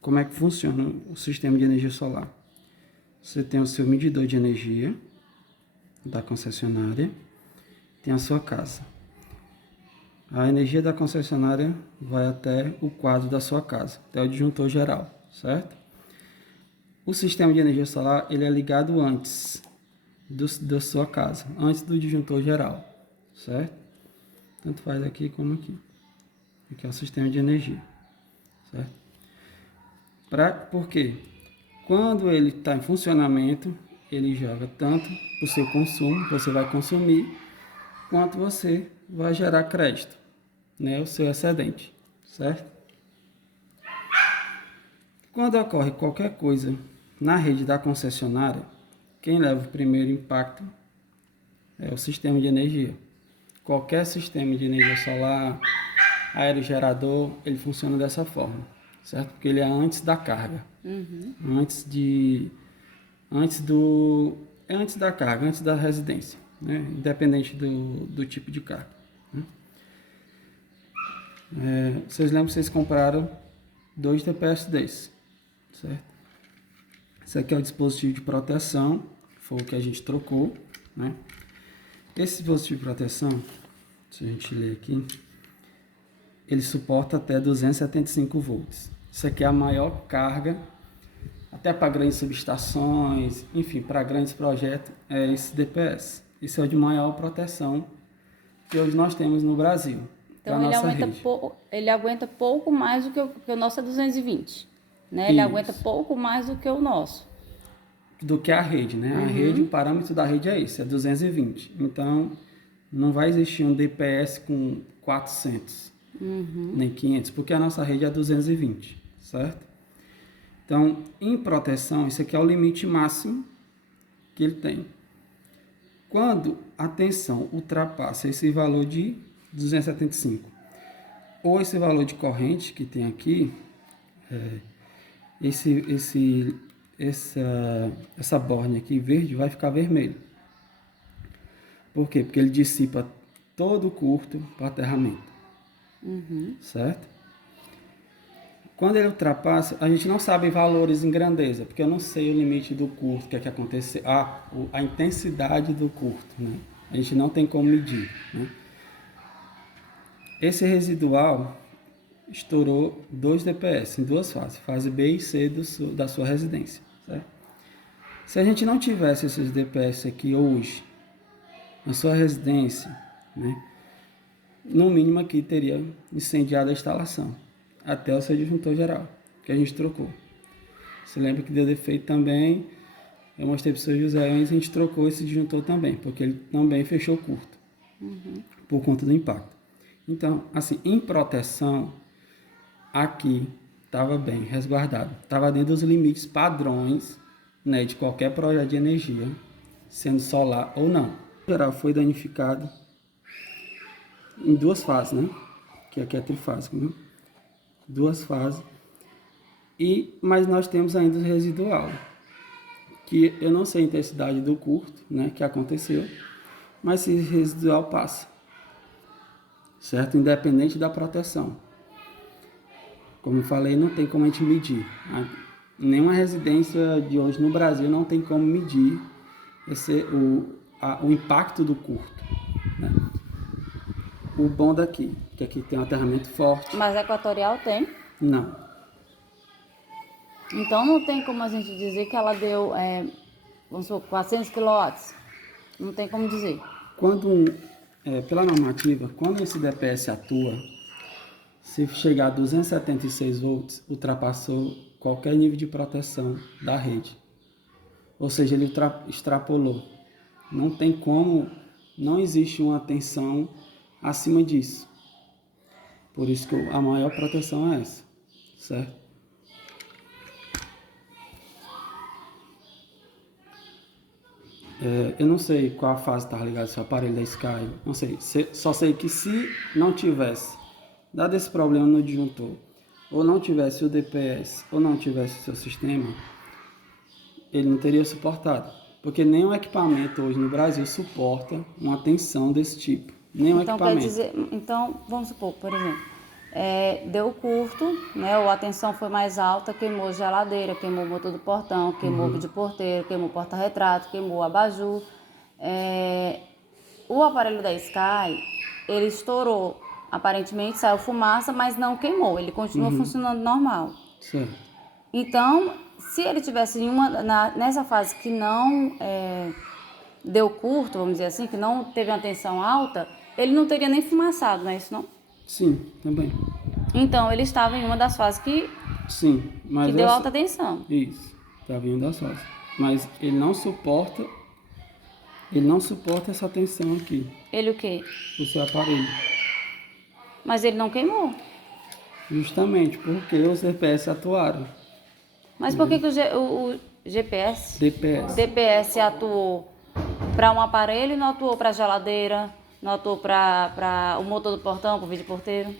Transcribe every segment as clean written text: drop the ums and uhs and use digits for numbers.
como é que funciona o sistema de energia solar. Você tem o seu medidor de energia da concessionária, tem a sua casa. A energia da concessionária vai até o quadro da sua casa, até o disjuntor geral, certo? O sistema de energia solar ele é ligado antes da sua casa, antes do disjuntor geral, certo? Tanto faz aqui como aqui. Aqui é o sistema de energia, certo? Por quê? Quando ele está em funcionamento, ele joga tanto para o seu consumo, você vai consumir, quanto você vai gerar crédito, né? O seu excedente, certo? Quando ocorre qualquer coisa na rede da concessionária, quem leva o primeiro impacto é o sistema de energia. Qualquer sistema de energia solar, aerogerador, ele funciona dessa forma, certo? Porque ele é antes da carga. Antes da carga, antes da residência, né? Independente do tipo de carga, né? Vocês lembram que vocês compraram 2 DPS desses, certo? Esse aqui é o dispositivo de proteção, foi o que a gente trocou, né? Esse dispositivo de proteção, se a gente ler aqui, ele suporta até 275 volts. Isso aqui é a maior carga, até para grandes subestações, enfim, para grandes projetos, é esse DPS. Isso é o de maior proteção que hoje nós temos no Brasil. Então ele aguenta pouco mais do que o nosso é 220, né? Ele aguenta pouco mais do que o nosso. Do que a rede, né? A rede, o parâmetro da rede é esse, é 220. Então, não vai existir um DPS com 400, nem 500, porque a nossa rede é 220, certo? Então, em proteção, esse aqui é o limite máximo que ele tem. Quando a tensão ultrapassa esse valor de 275, ou esse valor de corrente que tem aqui, essa borne aqui verde vai ficar vermelho. Por quê? Porque ele dissipa todo o curto para aterramento. Certo? Quando ele ultrapassa, a gente não sabe valores em grandeza, porque eu não sei o limite do curto, o que é que aconteceu, a intensidade do curto, né? A gente não tem como medir, né? Esse residual estourou 2 DPS em 2 fases, fase B e C da sua residência, certo? Se a gente não tivesse esses DPS aqui hoje, na sua residência, né, no mínimo aqui teria incendiado a instalação, até o seu disjuntor geral, que a gente trocou. Você lembra que deu defeito também, eu mostrei para o seu José, a gente trocou esse disjuntor também, porque ele também fechou curto, por conta do impacto. Então, assim, em proteção, aqui estava bem resguardado, estava dentro dos limites padrões, né, de qualquer projeto de energia, sendo solar ou não. O geral foi danificado em 2 fases, né? Que aqui é trifásico, né? 2 fases. Mas nós temos ainda o residual, que eu não sei a intensidade do curto, né, que aconteceu, mas esse residual passa, certo? Independente da proteção. Como eu falei, não tem como a gente medir. Nenhuma residência de hoje no Brasil não tem como medir o impacto do curto, né? O bom daqui, que aqui tem um aterramento forte. Mas a Equatorial tem? Não. Então não tem como a gente dizer que ela deu, vamos supor, 400 kW. Não tem como dizer. Pela normativa, quando esse DPS atua, se chegar a 276 volts, ultrapassou qualquer nível de proteção da rede. Ou seja, ele extrapolou. Não tem como, não existe uma tensão acima disso. Por isso que a maior proteção é essa, certo? Eu não sei qual a fase está ligado ao seu aparelho da Sky, não sei. Só sei que se não tivesse dado esse problema no disjuntor, ou não tivesse o DPS, ou não tivesse o seu sistema, ele não teria suportado. Porque nenhum equipamento hoje no Brasil suporta uma tensão desse tipo. Nenhum equipamento. Quer dizer, então, vamos supor, por exemplo, deu curto, né? Ou a tensão foi mais alta, queimou geladeira, queimou o motor do portão, queimou o porteiro, queimou o porta-retrato, queimou o abajur. O aparelho da Sky, ele estourou. Aparentemente saiu fumaça, mas não queimou. Ele continua funcionando normal. Certo. Então, se ele tivesse nessa fase que não deu curto, vamos dizer assim, que não teve uma tensão alta, ele não teria nem fumaçado, não é isso não? Sim, também. Então, ele estava em uma das fases que deu alta tensão. Isso, estava em uma das fases. Mas ele não suporta essa tensão aqui. Ele o quê? O seu aparelho. Mas ele não queimou. Justamente porque os DPS atuaram. Mas por que o GPS? DPS atuou para um aparelho e não atuou para a geladeira, não atuou para o motor do portão, para o vídeo porteiro?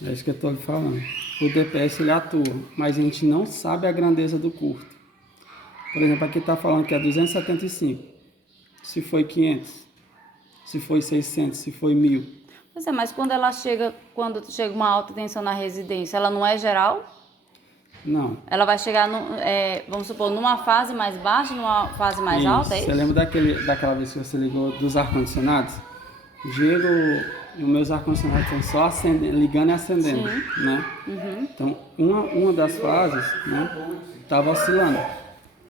É isso que eu estou lhe falando. O DPS ele atua, mas a gente não sabe a grandeza do curto. Por exemplo, aqui está falando que é 275. Se foi 500, se foi 600, se foi 1000. Pois é, mas quando chega uma alta tensão na residência, ela não é geral? Não. Ela vai chegar, vamos supor, numa fase mais baixa, numa fase mais alta, é isso? Você lembra daquela vez que você ligou dos ar-condicionados? Os meus ar-condicionados estão só ligando e acendendo, né? Então, uma das fases, né, estava oscilando.